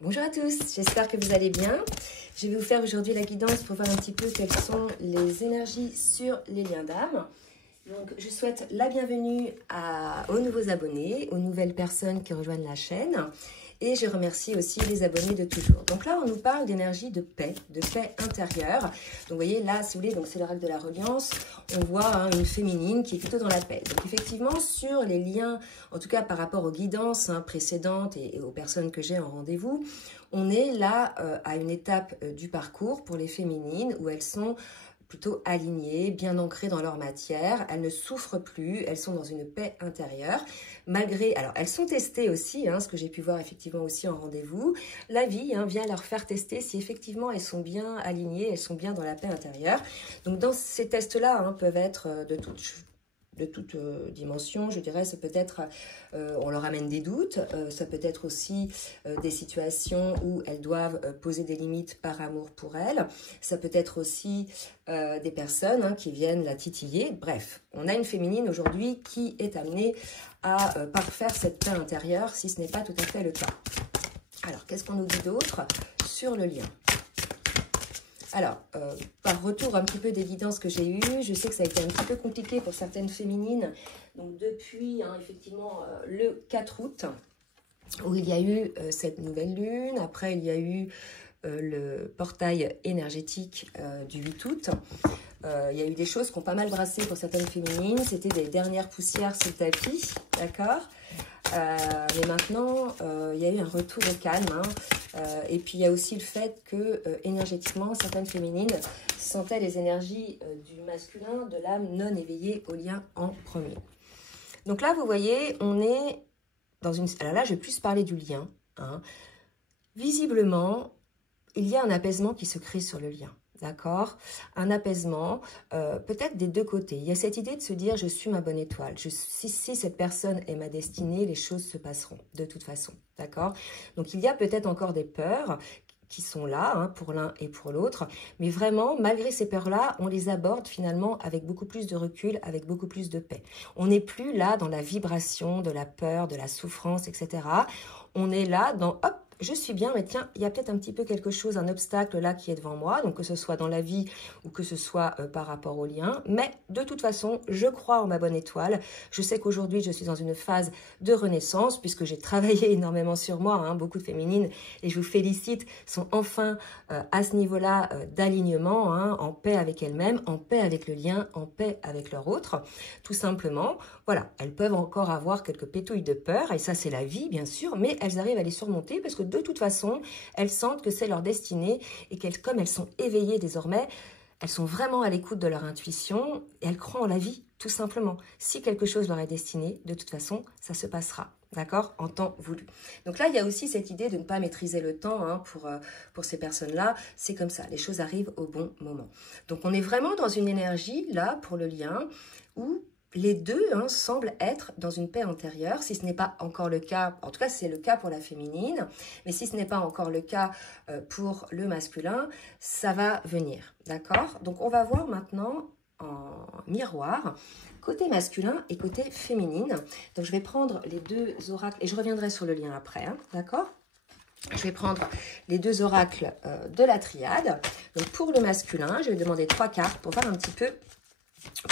Bonjour à tous, j'espère que vous allez bien. Je vais vous faire aujourd'hui la guidance pour voir un petit peu quelles sont les énergies sur les liens d'âme. Donc, je souhaite la bienvenue aux nouveaux abonnés, aux nouvelles personnes qui rejoignent la chaîne. Et je remercie aussi les abonnés de toujours. Donc là, on nous parle d'énergie de paix intérieure. Donc, vous voyez, là, si vous voulez, c'est l'oracle de la reliance. On voit une féminine qui est plutôt dans la paix. Donc, effectivement, sur les liens, en tout cas par rapport aux guidances précédentes et aux personnes que j'ai en rendez-vous, on est là à une étape du parcours pour les féminines où elles sont plutôt alignées, bien ancrées dans leur matière, elles ne souffrent plus, elles sont dans une paix intérieure, malgré, alors elles sont testées aussi, ce que j'ai pu voir effectivement aussi en rendez-vous, la vie vient leur faire tester si effectivement elles sont bien alignées, elles sont bien dans la paix intérieure. Donc dans ces tests-là, peuvent être de toute dimension, je dirais. Ça peut être, on leur amène des doutes, ça peut être aussi des situations où elles doivent poser des limites par amour pour elles, ça peut être aussi des personnes qui viennent la titiller. Bref, on a une féminine aujourd'hui qui est amenée à parfaire cette paix intérieure, si ce n'est pas tout à fait le cas. Alors, qu'est-ce qu'on nous dit d'autre sur le lien ? Alors, par retour un petit peu des guidances que j'ai eues, je sais que ça a été un petit peu compliqué pour certaines féminines. Donc, depuis, effectivement, le 4 août, où il y a eu cette nouvelle lune. Après, il y a eu le portail énergétique du 8 août. Il y a eu des choses qui ont pas mal brassé pour certaines féminines. C'était des dernières poussières sur le tapis, d'accord ? Mais maintenant, il y a eu un retour au calme. Et puis, il y a aussi le fait que, énergétiquement, certaines féminines sentaient les énergies du masculin, de l'âme non éveillée au lien en premier. Donc là, vous voyez, on est dans une... Alors là, je vais plus parler du lien. Visiblement, il y a un apaisement qui se crée sur le lien. D'accord? Un apaisement, peut-être des deux côtés. Il y a cette idée de se dire, je suis ma bonne étoile. Si cette personne est ma destinée, les choses se passeront de toute façon. D'accord? Donc, il y a peut-être encore des peurs qui sont là pour l'un et pour l'autre. Mais vraiment, malgré ces peurs-là, on les aborde finalement avec beaucoup plus de recul, avec beaucoup plus de paix. On n'est plus là dans la vibration de la peur, de la souffrance, etc. On est là dans, hop, je suis bien, mais tiens, il y a peut-être un petit peu quelque chose, un obstacle là qui est devant moi, donc que ce soit dans la vie ou que ce soit par rapport au lien. Mais de toute façon, je crois en ma bonne étoile. Je sais qu'aujourd'hui, je suis dans une phase de renaissance puisque j'ai travaillé énormément sur moi. Beaucoup de féminines, et je vous félicite, sont enfin à ce niveau-là d'alignement, en paix avec elles-mêmes, en paix avec le lien, en paix avec leur autre. Tout simplement, voilà, elles peuvent encore avoir quelques pétouilles de peur, et ça c'est la vie bien sûr, mais elles arrivent à les surmonter parce que de toute façon, elles sentent que c'est leur destinée et comme elles sont éveillées désormais, elles sont vraiment à l'écoute de leur intuition et elles croient en la vie, tout simplement. Si quelque chose leur est destiné, de toute façon, ça se passera, d'accord, en temps voulu. Donc là, il y a aussi cette idée de ne pas maîtriser le temps pour ces personnes-là. C'est comme ça, les choses arrivent au bon moment. Donc on est vraiment dans une énergie, là, pour le lien, où les deux semblent être dans une paix intérieure, si ce n'est pas encore le cas, en tout cas c'est le cas pour la féminine, mais si ce n'est pas encore le cas pour le masculin, ça va venir, d'accord? Donc on va voir maintenant en miroir, côté masculin et côté féminine. Donc je vais prendre les deux oracles, et je reviendrai sur le lien après, d'accord? Je vais prendre les deux oracles de la triade. Donc pour le masculin, je vais demander 3 cartes pour voir un petit peu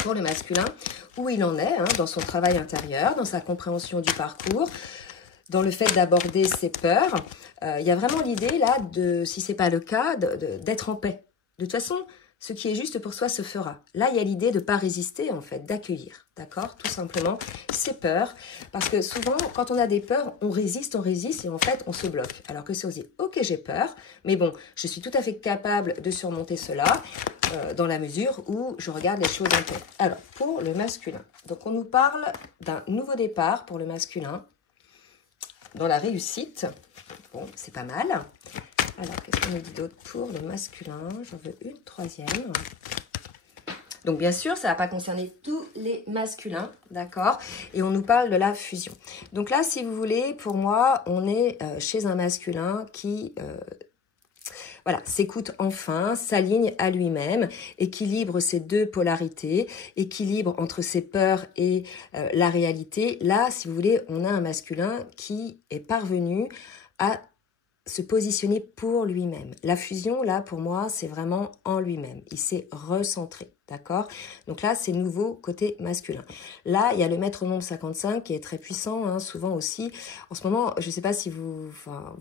pour le masculin, où il en est dans son travail intérieur, dans sa compréhension du parcours, dans le fait d'aborder ses peurs. Il y a vraiment l'idée là, si ce n'est pas le cas, d'être en paix. De toute façon, ce qui est juste pour soi se fera. Là, il y a l'idée de ne pas résister, en fait, d'accueillir, d'accord? Tout simplement, ces peurs. Parce que souvent, quand on a des peurs, on résiste, et en fait, on se bloque. Alors que c'est aussi, ok, j'ai peur, mais bon, je suis tout à fait capable de surmonter cela, dans la mesure où je regarde les choses en paix. Alors, pour le masculin, donc on nous parle d'un nouveau départ pour le masculin, dans la réussite. Bon, c'est pas mal. Alors, qu'est-ce qu'on nous dit d'autre pour le masculin? J'en veux une troisième. Donc, bien sûr, ça ne va pas concerner tous les masculins, d'accord? Et on nous parle de la fusion. Donc là, si vous voulez, pour moi, on est chez un masculin qui... voilà, s'écoute enfin, s'aligne à lui-même, équilibre ses deux polarités, équilibre entre ses peurs et la réalité. Là, si vous voulez, on a un masculin qui est parvenu à se positionner pour lui-même. La fusion, là, pour moi, c'est vraiment en lui-même. Il s'est recentré, d'accord? Donc là, c'est nouveau côté masculin. Là, il y a le maître nombre 55 qui est très puissant, hein, souvent aussi. En ce moment, je ne sais pas si vous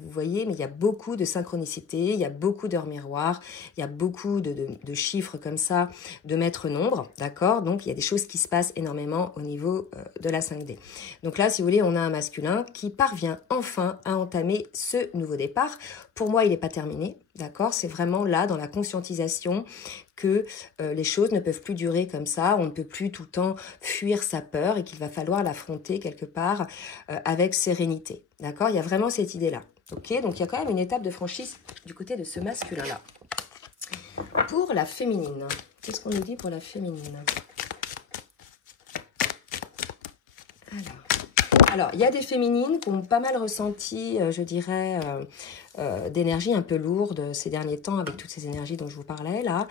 voyez, mais il y a beaucoup de synchronicité, il y a beaucoup d'heures miroirs, il y a beaucoup de chiffres comme ça, de maître nombre, d'accord? Donc, il y a des choses qui se passent énormément au niveau de la 5D. Donc là, si vous voulez, on a un masculin qui parvient enfin à entamer ce nouveau départ. Pour moi, il n'est pas terminé, d'accord? C'est vraiment là, dans la conscientisation, que les choses ne peuvent plus durer comme ça. On ne peut plus tout le temps fuir sa peur et qu'il va falloir l'affronter quelque part avec sérénité, d'accord? Il y a vraiment cette idée-là, ok? Donc, il y a quand même une étape de franchise du côté de ce masculin-là. Pour la féminine, qu'est-ce qu'on nous dit pour la féminine? Alors, il y a des féminines qui ont pas mal ressenti, je dirais, d'énergie un peu lourde ces derniers temps avec toutes ces énergies dont je vous parlais là.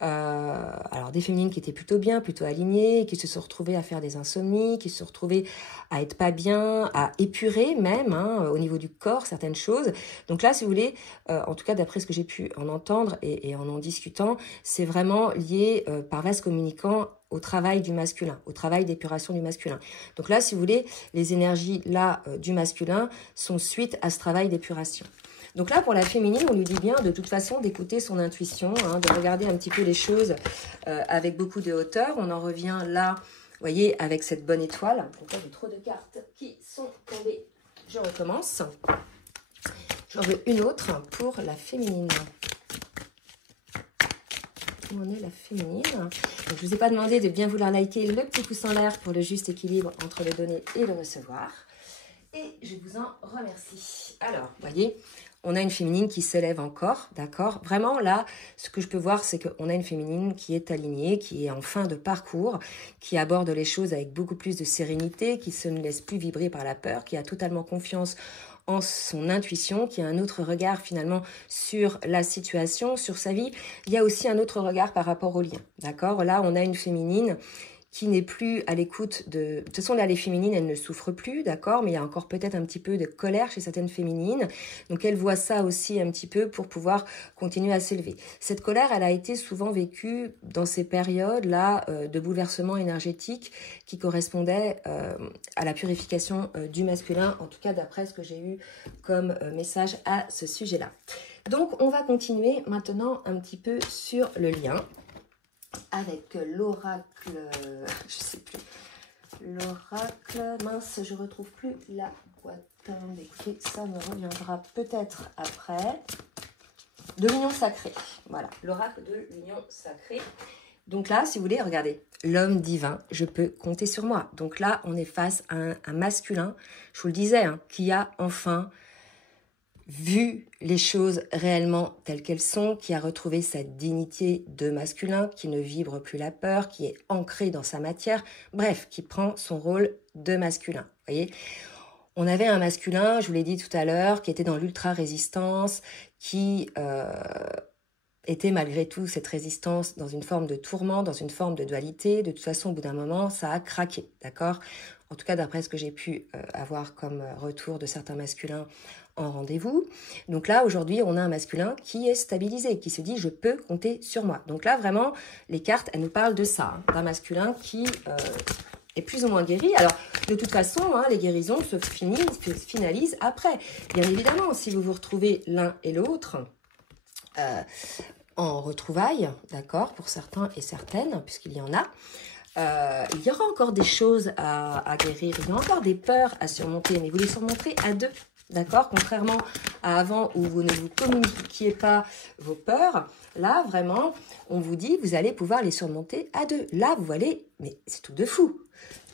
Alors, des féminines qui étaient plutôt bien, plutôt alignées, qui se sont retrouvées à faire des insomnies, qui se sont retrouvées à être pas bien, à épurer même, hein, au niveau du corps, certaines choses. Donc là, si vous voulez, en tout cas d'après ce que j'ai pu en entendre et en discutant, c'est vraiment lié par vase communicant au travail du masculin, au travail d'épuration du masculin. Donc là, si vous voulez, les énergies là du masculin sont suite à ce travail d'épuration. Donc là, pour la féminine, on lui dit bien de toute façon d'écouter son intuition, hein, de regarder un petit peu les choses avec beaucoup de hauteur. On en revient là, vous voyez, avec cette bonne étoile. Pourquoi j'ai trop de cartes qui sont tombées? Je recommence. J'en veux une autre pour la féminine. Où en est la féminine? Donc, je ne vous ai pas demandé de bien vouloir liker le petit pouce en l'air pour le juste équilibre entre le donner et le recevoir. Et je vous en remercie. Alors, vous voyez, on a une féminine qui s'élève encore, d'accord? Vraiment, là, ce que je peux voir, c'est qu'on a une féminine qui est alignée, qui est en fin de parcours, qui aborde les choses avec beaucoup plus de sérénité, qui se ne laisse plus vibrer par la peur, qui a totalement confiance en son intuition, qui a un autre regard finalement sur la situation, sur sa vie. Il y a aussi un autre regard par rapport au lien, d'accord? Là, on a une féminine qui n'est plus à l'écoute de... De toute façon, là, les féminines, elles ne souffrent plus, d'accord? Mais il y a encore peut-être un petit peu de colère chez certaines féminines. Donc, elles voient ça aussi un petit peu pour pouvoir continuer à s'élever. Cette colère, elle a été souvent vécue dans ces périodes-là de bouleversement énergétique qui correspondaient à la purification du masculin, en tout cas d'après ce que j'ai eu comme message à ce sujet-là. Donc, on va continuer maintenant un petit peu sur le lien avec l'oracle, je sais plus, l'oracle, mince, je retrouve plus la boîte. Écoutez, ça me reviendra peut-être après. De l'union sacrée, voilà, l'oracle de l'union sacrée. Donc là, si vous voulez, regardez, l'homme divin, je peux compter sur moi. Donc là, on est face à un masculin, je vous le disais, hein, qui a enfin vu les choses réellement telles qu'elles sont, qui a retrouvé sa dignité de masculin, qui ne vibre plus la peur, qui est ancré dans sa matière, bref, qui prend son rôle de masculin. Vous voyez, on avait un masculin, je vous l'ai dit tout à l'heure, qui était dans l'ultra-résistance, qui était malgré tout cette résistance dans une forme de tourment, dans une forme de dualité. De toute façon, au bout d'un moment, ça a craqué, d'accord? En tout cas, d'après ce que j'ai pu avoir comme retour de certains masculins en rendez-vous. Donc là, aujourd'hui, on a un masculin qui est stabilisé, qui se dit « je peux compter sur moi ». Donc là, vraiment, les cartes, elles nous parlent de ça, hein, d'un masculin qui est plus ou moins guéri. Alors, de toute façon, hein, les guérisons se finalisent après. Bien évidemment, si vous vous retrouvez l'un et l'autre en retrouvailles, d'accord, pour certains et certaines, puisqu'il y en a, il y aura encore des choses à guérir, il y a encore des peurs à surmonter, mais vous les surmonterez à deux, d'accord? Contrairement à avant où vous ne vous communiquiez pas vos peurs, là, vraiment, on vous dit, vous allez pouvoir les surmonter à deux. Là, vous allez, mais c'est tout de fou.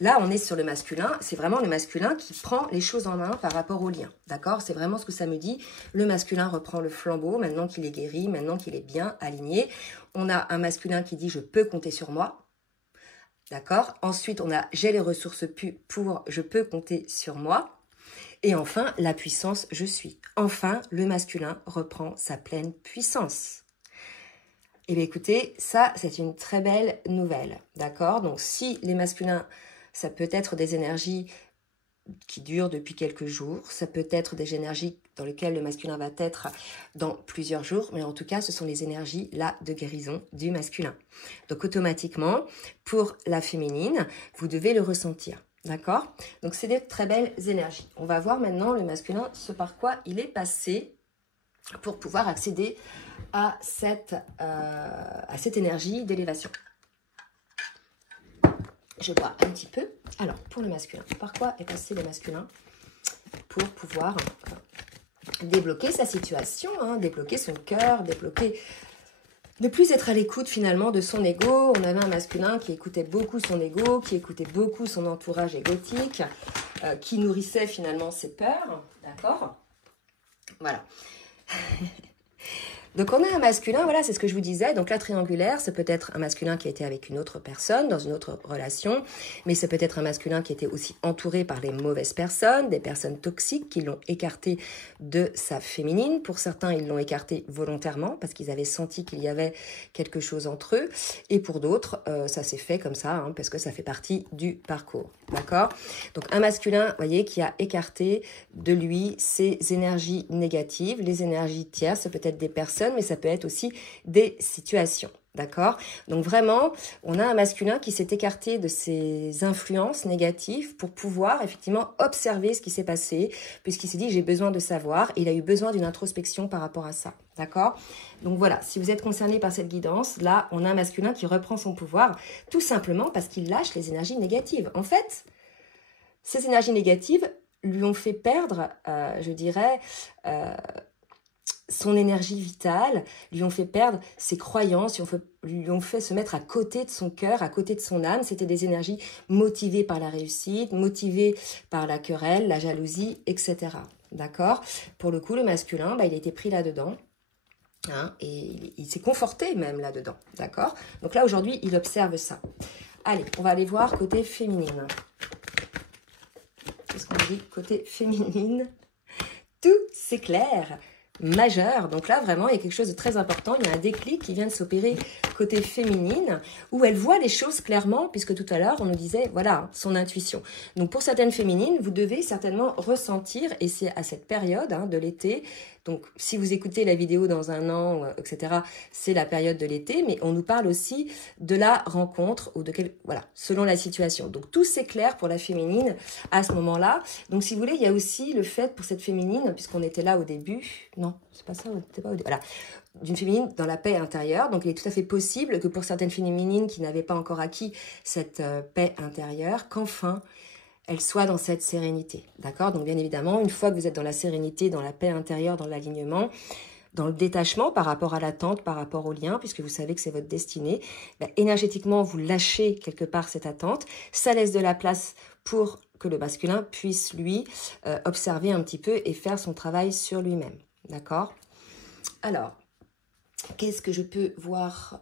Là, on est sur le masculin, c'est vraiment le masculin qui prend les choses en main par rapport au lien, d'accord? C'est vraiment ce que ça me dit. Le masculin reprend le flambeau, maintenant qu'il est guéri, maintenant qu'il est bien aligné. On a un masculin qui dit « je peux compter sur moi ». D'accord? Ensuite, on a « j'ai les ressources pour je peux compter sur moi ». Et enfin, la puissance « je suis ». Enfin, le masculin reprend sa pleine puissance. Eh bien, écoutez, ça, c'est une très belle nouvelle. D'accord? Donc, si les masculins, ça peut être des énergies qui durent depuis quelques jours. Ça peut être des énergies dans lesquelles le masculin va être dans plusieurs jours, mais en tout cas, ce sont les énergies là de guérison du masculin. Donc automatiquement, pour la féminine, vous devez le ressentir. D'accord? Donc c'est des très belles énergies. On va voir maintenant le masculin, ce par quoi il est passé pour pouvoir accéder à cette énergie d'élévation. Je bois un petit peu. Alors, pour le masculin, par quoi est passé le masculin pour pouvoir débloquer sa situation, hein, débloquer son cœur, débloquer... Ne plus être à l'écoute finalement de son ego. On avait un masculin qui écoutait beaucoup son ego, qui écoutait beaucoup son entourage égotique, qui nourrissait finalement ses peurs. D'accord? Voilà. Donc on a un masculin, voilà, c'est ce que je vous disais. Donc la triangulaire, c'est peut-être un masculin qui a été avec une autre personne, dans une autre relation, mais c'est peut-être un masculin qui était aussi entouré par les mauvaises personnes, des personnes toxiques qui l'ont écarté de sa féminine. Pour certains, ils l'ont écarté volontairement parce qu'ils avaient senti qu'il y avait quelque chose entre eux. Et pour d'autres, ça s'est fait comme ça, hein, parce que ça fait partie du parcours. D'accord? Donc un masculin, vous voyez, qui a écarté de lui ces énergies négatives, les énergies tierces, ça peut être des personnes, mais ça peut être aussi des situations. D'accord? Donc vraiment, on a un masculin qui s'est écarté de ses influences négatives pour pouvoir effectivement observer ce qui s'est passé, puisqu'il s'est dit j'ai besoin de savoir, et il a eu besoin d'une introspection par rapport à ça. D'accord? Donc voilà, si vous êtes concerné par cette guidance, là, on a un masculin qui reprend son pouvoir, tout simplement parce qu'il lâche les énergies négatives. En fait, ces énergies négatives lui ont fait perdre, je dirais, son énergie vitale, lui ont fait perdre ses croyances, lui ont fait se mettre à côté de son cœur, à côté de son âme. C'était des énergies motivées par la réussite, motivées par la querelle, la jalousie, etc. D'accord? Pour le coup, le masculin, il a été pris là-dedans. Hein, et il s'est conforté même là-dedans. D'accord? Donc là, aujourd'hui, il observe ça. Allez, on va aller voir côté féminine. Qu'est-ce qu'on dit côté féminine? Tout s'éclaire. Majeur. Donc là, vraiment, il y a quelque chose de très important. Il y a un déclic qui vient de s'opérer côté féminine, où elle voit les choses clairement, puisque tout à l'heure, on nous disait, voilà, son intuition. Donc pour certaines féminines, vous devez certainement ressentir, et c'est à cette période de l'été, donc si vous écoutez la vidéo dans un an, etc., c'est la période de l'été, mais on nous parle aussi de la rencontre, ou de voilà, selon la situation. Donc tout s'éclaire pour la féminine à ce moment-là. Donc si vous voulez, il y a aussi le fait pour cette féminine, puisqu'on était là au début, non, c'est pas ça, on n'était pas au début, voilà, d'une féminine dans la paix intérieure. Donc il est tout à fait possible que pour certaines féminines qui n'avaient pas encore acquis cette paix intérieure, qu'enfin elle soit dans cette sérénité. D'accord? Donc bien évidemment, une fois que vous êtes dans la sérénité, dans la paix intérieure, dans l'alignement, dans le détachement par rapport à l'attente, par rapport au lien, puisque vous savez que c'est votre destinée, énergétiquement, vous lâchez quelque part cette attente. Ça laisse de la place pour que le masculin puisse, lui, observer un petit peu et faire son travail sur lui-même. D'accord? Alors, qu'est-ce que je peux voir?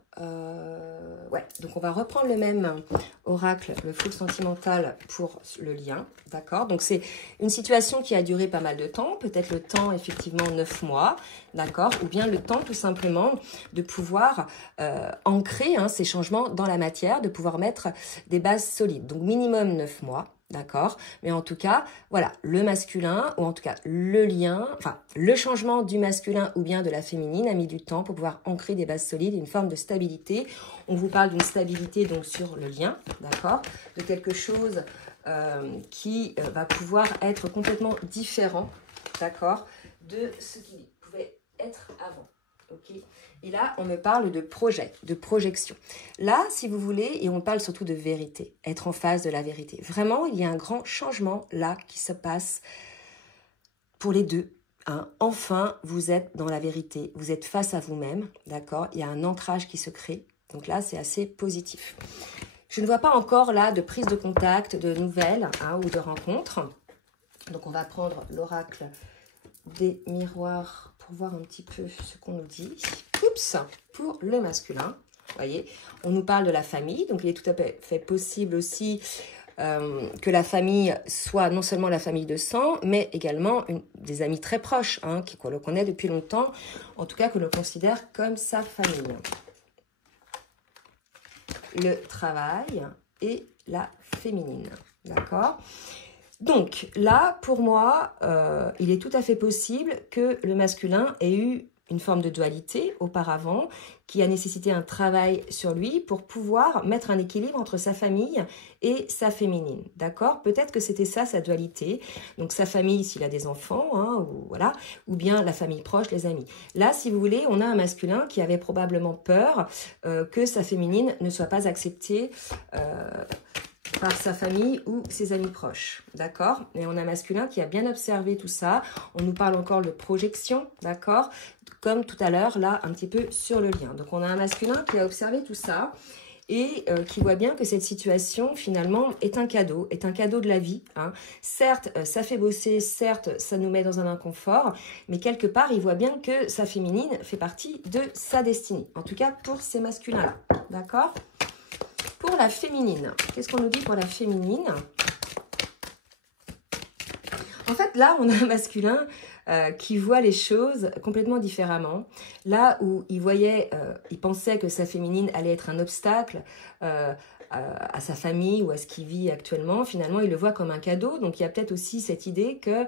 Ouais, donc on va reprendre le même oracle, le flux sentimental pour le lien, d'accord? Donc c'est une situation qui a duré pas mal de temps, peut-être le temps effectivement 9 mois, d'accord? Ou bien le temps tout simplement de pouvoir ancrer ces changements dans la matière, de pouvoir mettre des bases solides. Donc minimum 9 mois. D'accord? Mais en tout cas, voilà, le masculin, ou en tout cas le lien, enfin le changement du masculin ou bien de la féminine a mis du temps pour pouvoir ancrer des bases solides, une forme de stabilité. On vous parle d'une stabilité donc sur le lien, d'accord? De quelque chose qui va pouvoir être complètement différent, d'accord? De ce qui pouvait être avant. Ok. Et là, on me parle de projet, de projection. Là, si vous voulez, et on parle surtout de vérité, être en face de la vérité. Vraiment, il y a un grand changement là qui se passe pour les deux. Enfin, vous êtes dans la vérité, vous êtes face à vous-même, d'accord? Il y a un ancrage qui se crée. Donc là, c'est assez positif. Je ne vois pas encore là de prise de contact, de nouvelles ou de rencontres. Donc, on va prendre l'oracle des miroirs pour voir un petit peu ce qu'on nous dit. Oups, pour le masculin, vous voyez, on nous parle de la famille, donc il est tout à fait possible aussi que la famille soit non seulement la famille de sang, mais également des amis très proches, qu'on le connaît depuis longtemps, en tout cas que l'on considère comme sa famille. Le travail et la féminine, d'accord? Donc là, pour moi, il est tout à fait possible que le masculin ait eu une forme de dualité auparavant, qui a nécessité un travail sur lui pour pouvoir mettre un équilibre entre sa famille et sa féminine, d'accord? Peut-être que c'était ça, sa dualité, donc sa famille s'il a des enfants, hein, ou, voilà, ou bien la famille proche, les amis. Là, si vous voulez, on a un masculin qui avait probablement peur que sa féminine ne soit pas acceptée par sa famille ou ses amis proches, d'accord? Et on a un masculin qui a bien observé tout ça. On nous parle encore de projection, d'accord? Comme tout à l'heure, là, un petit peu sur le lien. Donc, on a un masculin qui a observé tout ça et qui voit bien que cette situation, finalement, est un cadeau de la vie, hein. Certes, ça fait bosser, certes, ça nous met dans un inconfort, mais quelque part, il voit bien que sa féminine fait partie de sa destinée. En tout cas, pour ces masculins-là, d'accord? Pour la féminine, qu'est-ce qu'on nous dit pour la féminine? En fait, là, on a un masculin qui voit les choses complètement différemment. Là où il pensait que sa féminine allait être un obstacle à sa famille ou à ce qu'il vit actuellement, finalement, il le voit comme un cadeau. Donc, il y a peut-être aussi cette idée que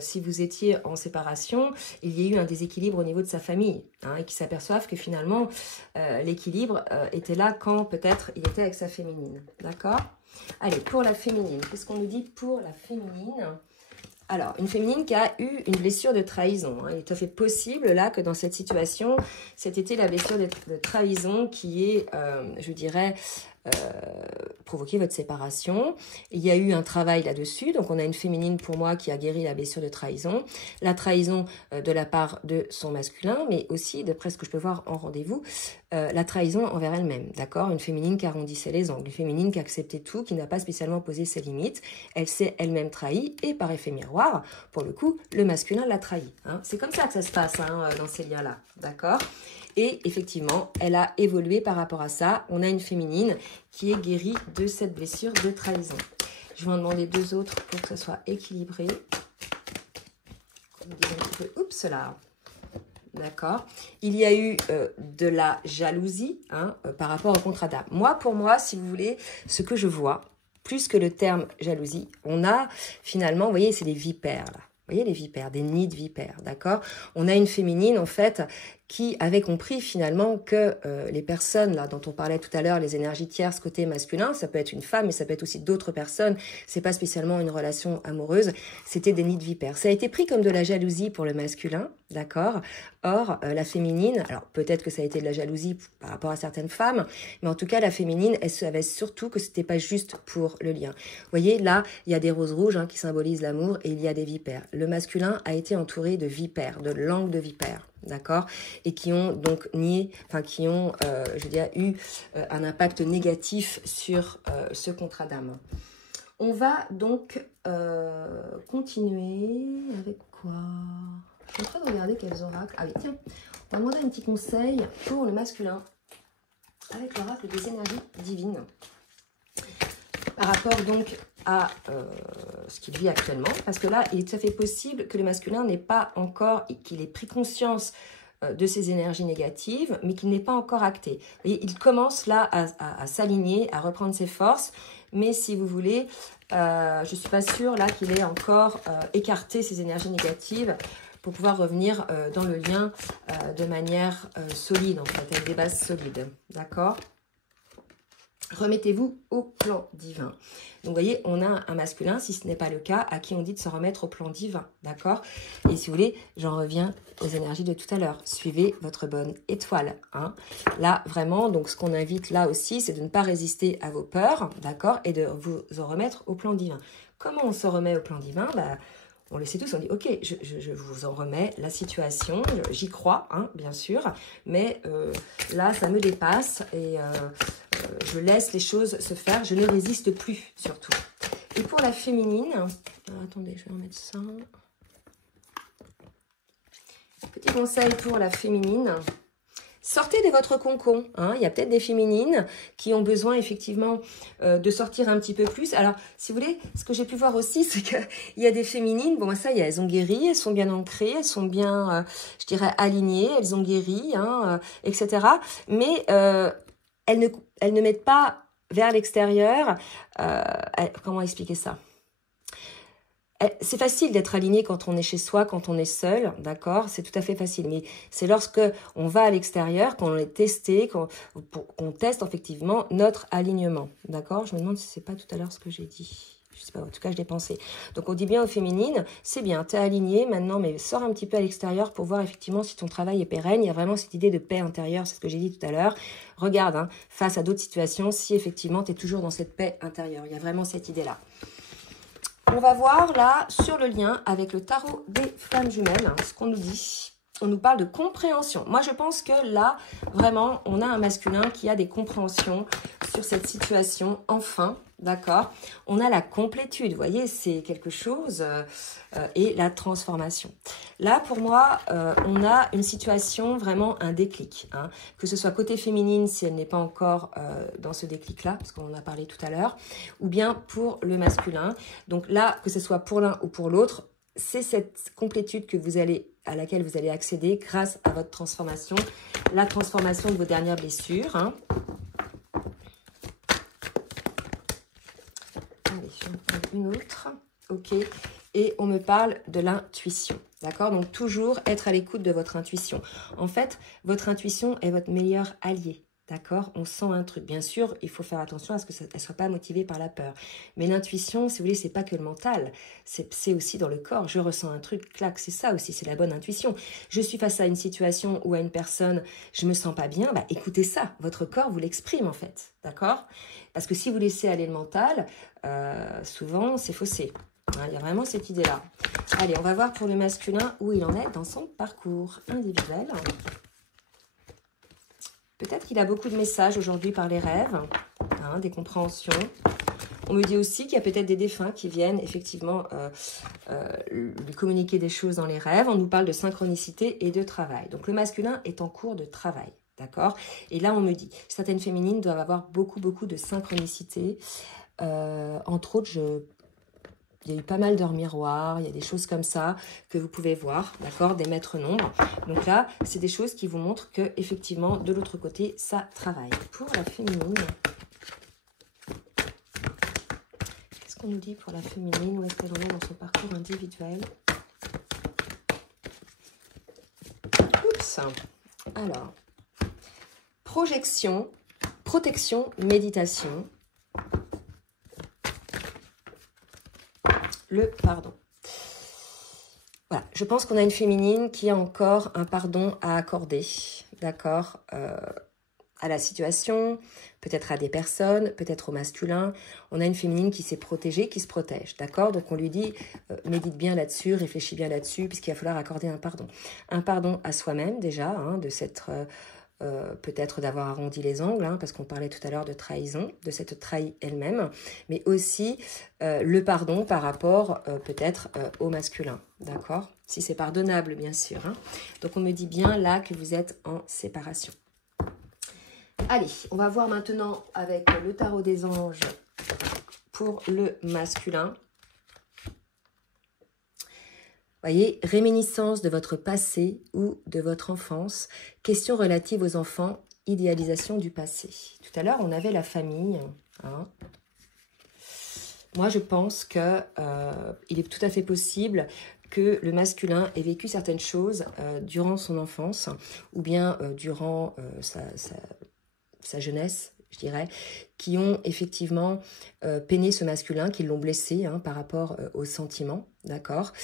si vous étiez en séparation, il y a eu un déséquilibre au niveau de sa famille, hein, et qu'il s'aperçoive que finalement, l'équilibre était là quand peut-être il était avec sa féminine. D'accord? Allez, pour la féminine, qu'est-ce qu'on nous dit pour la féminine? Alors, une féminine qui a eu une blessure de trahison, hein. Il est tout à fait possible, là, que dans cette situation, c'était la blessure de trahison qui est, je dirais, provoqué votre séparation. Il y a eu un travail là-dessus, donc on a une féminine pour moi qui a guéri la blessure de trahison, la trahison de la part de son masculin, mais aussi, d'après ce que je peux voir en rendez-vous, la trahison envers elle-même, d'accord? Une féminine qui arrondissait les angles, une féminine qui acceptait tout, qui n'a pas spécialement posé ses limites, elle s'est elle-même trahie, et par effet miroir, pour le coup, le masculin l'a trahie, hein. C'est comme ça que ça se passe, hein, dans ces liens-là, d'accord? Et effectivement, elle a évolué par rapport à ça. On a une féminine qui est guérie de cette blessure de trahison. Je vais en demander deux autres pour que ce soit équilibré. Oups là. D'accord. Il y a eu de la jalousie, hein, par rapport au contrat d'âme. Moi, pour moi, si vous voulez, ce que je vois, plus que le terme jalousie, on a finalement, vous voyez, c'est des vipères là. Vous voyez les vipères, des nids de vipères, d'accord? On a une féminine, en fait, qui avait compris finalement que les personnes là dont on parlait tout à l'heure, les énergies tierces côté masculin, ça peut être une femme, mais ça peut être aussi d'autres personnes, c'est pas spécialement une relation amoureuse, c'était des nids de vipères. Ça a été pris comme de la jalousie pour le masculin, d'accord? Or, la féminine, alors peut-être que ça a été de la jalousie par rapport à certaines femmes, mais en tout cas, la féminine, elle savait surtout que c'était pas juste pour le lien. Vous voyez, là, il y a des roses rouges, hein, qui symbolisent l'amour, et il y a des vipères. Le masculin a été entouré de vipères, de langues de vipères, d'accord? Et qui ont donc nié, enfin qui ont, je veux dire, eu un impact négatif sur ce contrat d'âme. On va donc continuer avec quoi? Je suis en train de regarder quels oracles. Ah oui, tiens, on va demander un petit conseil pour le masculin avec l'oracle des énergies divines par rapport donc à ce qu'il vit actuellement, parce que là, il est tout à fait possible que le masculin n'ait pas encore, qu'il ait pris conscience de ses énergies négatives, mais qu'il n'est pas encore acté. Vous voyez, il commence là à s'aligner, à reprendre ses forces, mais si vous voulez, je ne suis pas sûre là qu'il ait encore écarté ses énergies négatives pour pouvoir revenir dans le lien de manière solide, en fait, avec des bases solides. D'accord ? Remettez-vous au plan divin. Donc, vous voyez, on a un masculin, si ce n'est pas le cas, à qui on dit de se remettre au plan divin, d'accord? Et si vous voulez, j'en reviens aux énergies de tout à l'heure. Suivez votre bonne étoile, hein. Là, vraiment, donc, ce qu'on invite là aussi, c'est de ne pas résister à vos peurs, d'accord? Et de vous en remettre au plan divin. Comment on se remet au plan divin? Bah, on le sait tous, on dit, ok, je vous en remets la situation, j'y crois, hein, bien sûr, mais là, ça me dépasse et je laisse les choses se faire, je ne résiste plus, surtout. Et pour la féminine, alors, attendez, je vais remettre ça. Petit conseil pour la féminine. Sortez de votre cocon, hein. Il y a peut-être des féminines qui ont besoin effectivement de sortir un petit peu plus. Alors, si vous voulez, ce que j'ai pu voir aussi, c'est qu'il y a des féminines, bon, ça y est, elles ont guéri, elles sont bien ancrées, elles sont bien, je dirais, alignées, elles ont guéri, hein, etc. Mais elles ne mettent pas vers l'extérieur, comment expliquer ça ? C'est facile d'être aligné quand on est chez soi, quand on est seul, d'accord? C'est tout à fait facile. Mais c'est lorsque on va à l'extérieur, qu'on est testé, qu'on teste effectivement notre alignement, d'accord? Je me demande si c'est pas tout à l'heure ce que j'ai dit. Je sais pas, en tout cas, je l'ai pensé. Donc, on dit bien aux féminines, c'est bien, tu es aligné maintenant, mais sors un petit peu à l'extérieur pour voir effectivement si ton travail est pérenne. Il y a vraiment cette idée de paix intérieure, c'est ce que j'ai dit tout à l'heure. Regarde, hein, face à d'autres situations, si effectivement tu es toujours dans cette paix intérieure. Il y a vraiment cette idée-là. On va voir là, sur le lien avec le tarot des flammes jumelles, hein, ce qu'on nous dit. On nous parle de compréhension. Moi, je pense que là, vraiment, on a un masculin qui a des compréhensions sur cette situation, enfin, d'accord? On a la complétude, vous voyez, c'est quelque chose, et la transformation. Là, pour moi, on a une situation, vraiment un déclic, hein, que ce soit côté féminine, si elle n'est pas encore dans ce déclic-là, parce qu'on en a parlé tout à l'heure, ou bien pour le masculin. Donc là, que ce soit pour l'un ou pour l'autre, c'est cette complétude à laquelle vous allez accéder grâce à votre transformation, la transformation de vos dernières blessures. Hein. Allez, je vais en prendre une autre. Ok. Et on me parle de l'intuition. D'accord? Donc, toujours être à l'écoute de votre intuition. En fait, votre intuition est votre meilleur allié. D'accord? On sent un truc. Bien sûr, il faut faire attention à ce qu'elle ne soit pas motivée par la peur. Mais l'intuition, si vous voulez, c'est pas que le mental. C'est aussi dans le corps. Je ressens un truc, clac, c'est ça aussi, c'est la bonne intuition. Je suis face à une situation ou à une personne, je me sens pas bien, bah écoutez ça. Votre corps vous l'exprime en fait. D'accord? Parce que si vous laissez aller le mental, souvent, c'est faussé. Hein, il y a vraiment cette idée-là. Allez, on va voir pour le masculin où il en est dans son parcours individuel. Peut-être qu'il a beaucoup de messages aujourd'hui par les rêves, hein, des compréhensions. On me dit aussi qu'il y a peut-être des défunts qui viennent effectivement lui communiquer des choses dans les rêves. On nous parle de synchronicité et de travail. Donc le masculin est en cours de travail, d'accord? Et là on me dit, certaines féminines doivent avoir beaucoup de synchronicité. Entre autres, il y a eu pas mal d'heures miroirs, il y a des choses comme ça que vous pouvez voir, d'accord, des maîtres nombres. Donc là, c'est des choses qui vous montrent que effectivement, de l'autre côté, ça travaille. Pour la féminine, qu'est-ce qu'on nous dit pour la féminine? Où est-ce qu'elle en est dans son parcours individuel? Oups. Alors, projection, protection, méditation. Le pardon. Voilà, je pense qu'on a une féminine qui a encore un pardon à accorder, d'accord, à la situation, peut-être à des personnes, peut-être au masculin. On a une féminine qui s'est protégée, qui se protège, d'accord? Donc on lui dit, médite bien là-dessus, réfléchis bien là-dessus, puisqu'il va falloir accorder un pardon. Un pardon à soi-même déjà, hein, de s'être... peut-être d'avoir arrondi les angles, hein, parce qu'on parlait tout à l'heure de trahison, de s'être trahi elle-même, mais aussi le pardon par rapport peut-être au masculin, d'accord? Si c'est pardonnable, bien sûr. Hein. Donc, on me dit bien là que vous êtes en séparation. Allez, on va voir maintenant avec le tarot des anges pour le masculin. Voyez, réminiscence de votre passé ou de votre enfance, questions relatives aux enfants, idéalisation du passé. Tout à l'heure, on avait la famille. Hein. Moi, je pense que il est tout à fait possible que le masculin ait vécu certaines choses durant son enfance ou bien durant sa jeunesse, je dirais, qui ont effectivement peiné ce masculin, qui l'ont blessé hein, par rapport aux sentiments, d'accord ?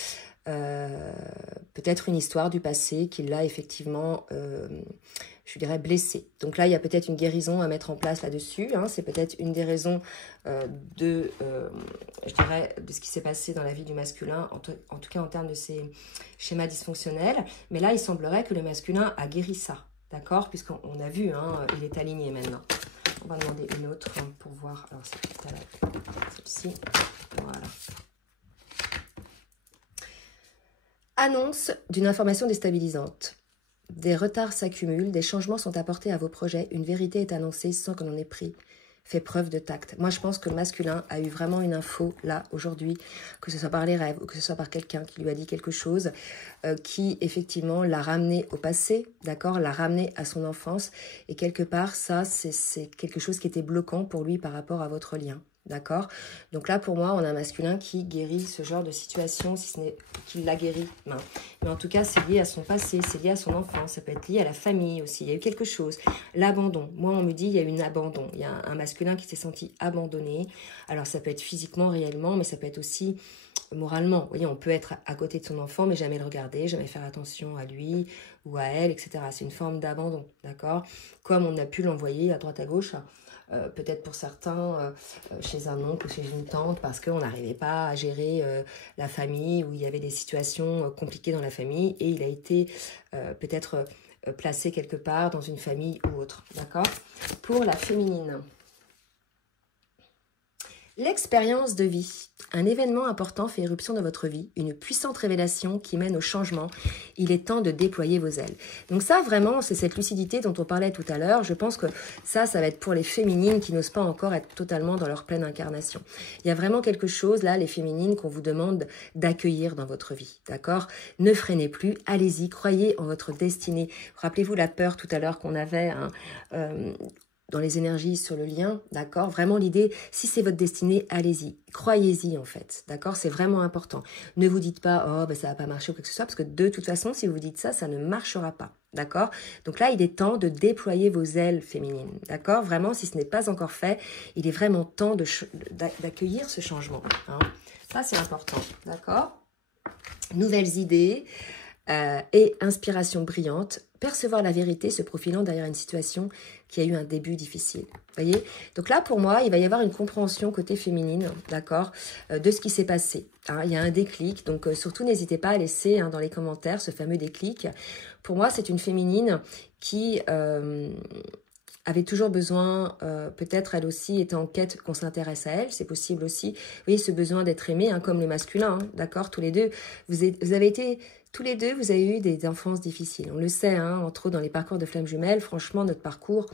Peut-être une histoire du passé qui l'a effectivement, je dirais, blessé. Donc là, il y a peut-être une guérison à mettre en place là-dessus. Hein. C'est peut-être une des raisons je dirais, de ce qui s'est passé dans la vie du masculin, en tout cas en termes de ses schémas dysfonctionnels. Mais là, il semblerait que le masculin a guéri ça, d'accord? Puisqu'on a vu, hein, il est aligné maintenant. On va demander une autre hein, pour voir. Alors, c'est tout à l'heure. Celle-ci. Voilà. Annonce d'une information déstabilisante. Des retards s'accumulent, des changements sont apportés à vos projets, une vérité est annoncée sans que l'on ait fait preuve de tact. Moi, je pense que le masculin a eu vraiment une info, là, aujourd'hui, que ce soit par les rêves ou que ce soit par quelqu'un qui lui a dit quelque chose, qui, effectivement, l'a ramené au passé, d'accord, l'a ramené à son enfance. Et quelque part, ça, c'est quelque chose qui était bloquant pour lui par rapport à votre lien, d'accord? Donc là, pour moi, on a un masculin qui guérit ce genre de situation, si ce n'est qu'il l'a guéri. Mais en tout cas, c'est lié à son passé, c'est lié à son enfance, ça peut être lié à la famille aussi. Il y a eu quelque chose. L'abandon. Moi, on me dit, il y a eu un abandon. Il y a un masculin qui s'est senti abandonné. Alors, ça peut être physiquement, réellement, mais ça peut être aussi moralement. Vous voyez, on peut être à côté de son enfant, mais jamais le regarder, jamais faire attention à lui ou à elle, etc. C'est une forme d'abandon, d'accord? Comme on a pu l'envoyer à droite à gauche, peut-être pour certains chez un oncle ou chez une tante, parce qu'on n'arrivait pas à gérer la famille, où il y avait des situations compliquées dans la famille, et il a été peut-être placé quelque part dans une famille ou autre, d'accord? Pour la féminine. L'expérience de vie. Un événement important fait éruption dans votre vie, une puissante révélation qui mène au changement. Il est temps de déployer vos ailes. Donc ça, vraiment, c'est cette lucidité dont on parlait tout à l'heure. Je pense que ça va être pour les féminines qui n'osent pas encore être totalement dans leur pleine incarnation. Il y a vraiment quelque chose, là, les féminines, qu'on vous demande d'accueillir dans votre vie, d'accord? Ne freinez plus, allez-y, croyez en votre destinée. Rappelez-vous la peur tout à l'heure qu'on avait, dans les énergies sur le lien, d'accord? Vraiment l'idée, si c'est votre destinée, allez-y. Croyez-y en fait, d'accord? C'est vraiment important. Ne vous dites pas, oh ben ça va pas marcher ou quoi que ce soit, parce que de toute façon, si vous dites ça, ça ne marchera pas, d'accord? Donc là, il est temps de déployer vos ailes féminines, d'accord? Vraiment, si ce n'est pas encore fait, il est vraiment temps d'accueillir ce changement, hein? Ça, c'est important, d'accord? Nouvelles idées et inspiration brillante, percevoir la vérité se profilant derrière une situation qui a eu un début difficile. Voyez? Donc là, pour moi, il va y avoir une compréhension côté féminine, d'accord, de ce qui s'est passé. Hein, il y a un déclic, donc surtout n'hésitez pas à laisser dans les commentaires ce fameux déclic. Pour moi, c'est une féminine qui avait toujours besoin, peut-être elle aussi était en quête qu'on s'intéresse à elle, c'est possible aussi. Vous voyez, ce besoin d'être aimé, comme le masculin, d'accord, tous les deux, vous avez été... Tous les deux, vous avez eu des enfances difficiles. On le sait, entre autres dans les parcours de flammes jumelles. Franchement, notre parcours,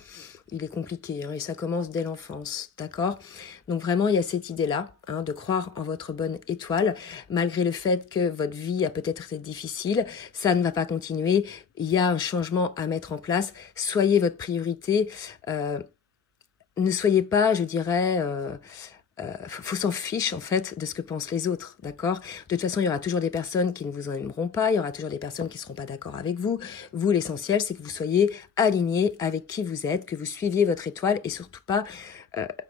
il est compliqué et ça commence dès l'enfance, d'accord? Donc vraiment, il y a cette idée-là, de croire en votre bonne étoile. Malgré le fait que votre vie a peut-être été difficile, ça ne va pas continuer. Il y a un changement à mettre en place. Soyez votre priorité. Ne soyez pas, je dirais... faut s'en fiche en fait de ce que pensent les autres, d'accord? De toute façon, il y aura toujours des personnes qui ne vous aimeront pas, il y aura toujours des personnes qui ne seront pas d'accord avec vous. Vous, l'essentiel, c'est que vous soyez alignés avec qui vous êtes, que vous suiviez votre étoile et surtout pas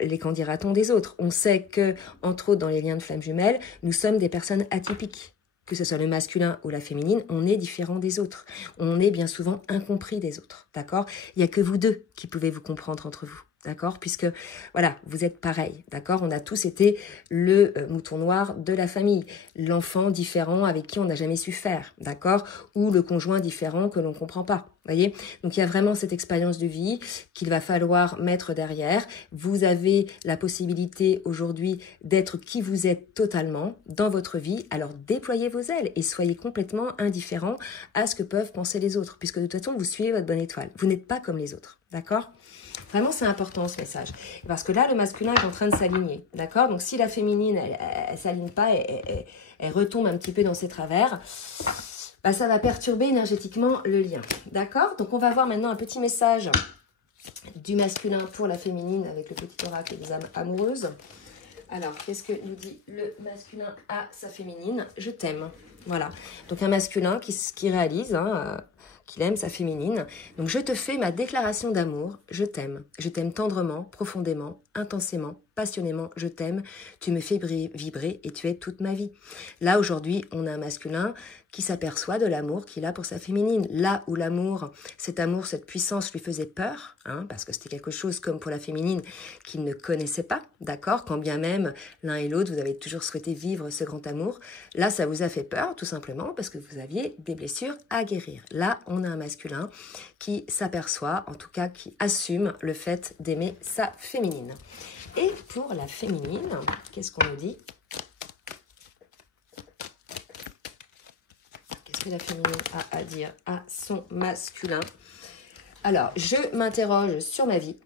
les qu'en dira-t-on des autres. On sait que, entre autres, dans les liens de flammes jumelles, nous sommes des personnes atypiques. Que ce soit le masculin ou la féminine, on est différent des autres. On est bien souvent incompris des autres, d'accord? Il n'y a que vous deux qui pouvez vous comprendre entre vous. D'accord? Puisque, voilà, vous êtes pareil, d'accord? On a tous été le mouton noir de la famille, l'enfant différent avec qui on n'a jamais su faire, d'accord? Ou le conjoint différent que l'on ne comprend pas, voyez? Donc, il y a vraiment cette expérience de vie qu'il va falloir mettre derrière. Vous avez la possibilité aujourd'hui d'être qui vous êtes totalement dans votre vie. Alors, déployez vos ailes et soyez complètement indifférent à ce que peuvent penser les autres, puisque de toute façon, vous suivez votre bonne étoile. Vous n'êtes pas comme les autres, d'accord? Vraiment, c'est important ce message. Parce que là, le masculin est en train de s'aligner. D'accord? Donc, si la féminine, elle ne s'aligne pas, elle retombe un petit peu dans ses travers, bah, ça va perturber énergétiquement le lien. D'accord? Donc, on va voir maintenant un petit message du masculin pour la féminine avec le petit oracle des âmes amoureuses. Alors, qu'est-ce que nous dit le masculin à sa féminine? Je t'aime. Voilà. Donc, un masculin qui réalise... qu'il aime sa féminine. Donc, je te fais ma déclaration d'amour. Je t'aime. Je t'aime tendrement, profondément, intensément, passionnément. Je t'aime. Tu me fais vibrer et tu es toute ma vie. Là, aujourd'hui, on a un masculin qui s'aperçoit de l'amour qu'il a pour sa féminine. Là où l'amour, cette puissance lui faisait peur, parce que c'était quelque chose comme pour la féminine qu'il ne connaissait pas, d'accord? Quand bien même l'un et l'autre, vous avez toujours souhaité vivre ce grand amour. Là, ça vous a fait peur, tout simplement, parce que vous aviez des blessures à guérir. Là, on a un masculin qui s'aperçoit, en tout cas qui assume le fait d'aimer sa féminine. Et pour la féminine, qu'est-ce qu'on nous dit? Qu'est-ce que la féminine a à dire à son masculin? Alors, je m'interroge sur ma vie.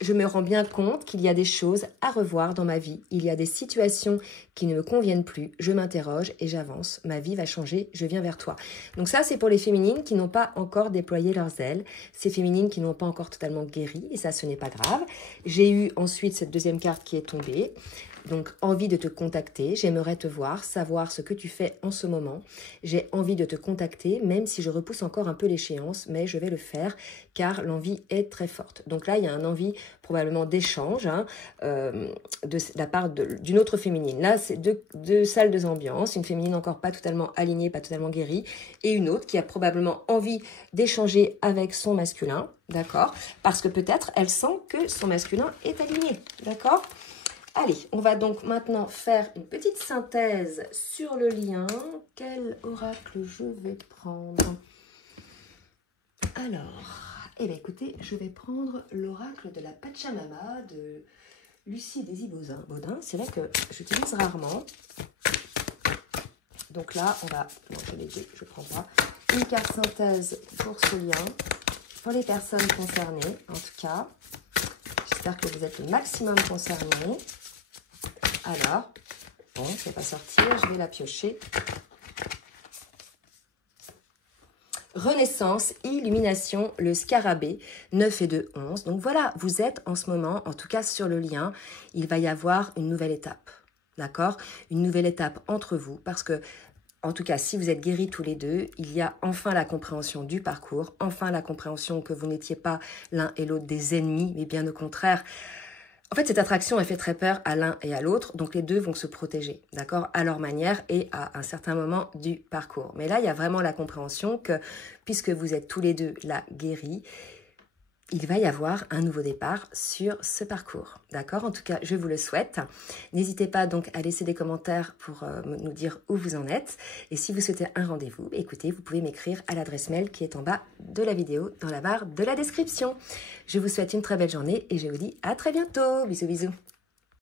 je me rends bien compte qu'il y a des choses à revoir dans ma vie. Il y a des situations qui ne me conviennent plus. Je m'interroge et j'avance. Ma vie va changer, je viens vers toi. Donc ça, c'est pour les féminines qui n'ont pas encore déployé leurs ailes. Ces féminines qui n'ont pas encore totalement guéri. Et ça, ce n'est pas grave. J'ai eu ensuite cette deuxième carte qui est tombée. Donc, envie de te contacter, j'aimerais te voir, savoir ce que tu fais en ce moment. J'ai envie de te contacter, même si je repousse encore un peu l'échéance, mais je vais le faire car l'envie est très forte. Donc là, il y a un envie probablement d'échange de la part d'une autre féminine. Là, c'est deux salles, deux ambiances, une féminine encore pas totalement alignée, pas totalement guérie, et une autre qui a probablement envie d'échanger avec son masculin, d'accord? Parce que peut-être elle sent que son masculin est aligné, d'accord? Allez, on va donc maintenant faire une petite synthèse sur le lien. Quel oracle je vais prendre? Alors, eh bien écoutez, je vais prendre l'oracle de la Pachamama de Lucie Désy-Baudin. C'est là que j'utilise rarement. Donc là, on va... Non, je l'ai dit, je ne prends pas. Une carte synthèse pour ce lien, pour les personnes concernées, en tout cas. J'espère que vous êtes le maximum concernés. Alors, bon, je ne vais pas sortir, je vais la piocher. Renaissance, illumination, le scarabée, 9 et 2, 11. Donc voilà, vous êtes en ce moment, en tout cas sur le lien, il va y avoir une nouvelle étape, d'accord? Une nouvelle étape entre vous, parce que, en tout cas, si vous êtes guéris tous les deux, il y a enfin la compréhension du parcours, enfin la compréhension que vous n'étiez pas l'un et l'autre des ennemis, mais bien au contraire. En fait, cette attraction, elle fait très peur à l'un et à l'autre, donc les deux vont se protéger, d'accord, à leur manière et à un certain moment du parcours. Mais là, il y a vraiment la compréhension que, puisque vous êtes tous les deux là guéris, il va y avoir un nouveau départ sur ce parcours, d'accord? En tout cas, je vous le souhaite. N'hésitez pas donc à laisser des commentaires pour nous dire où vous en êtes. Et si vous souhaitez un rendez-vous, écoutez, vous pouvez m'écrire à l'adresse mail qui est en bas de la vidéo, dans la barre de la description. Je vous souhaite une très belle journée et je vous dis à très bientôt. Bisous, bisous.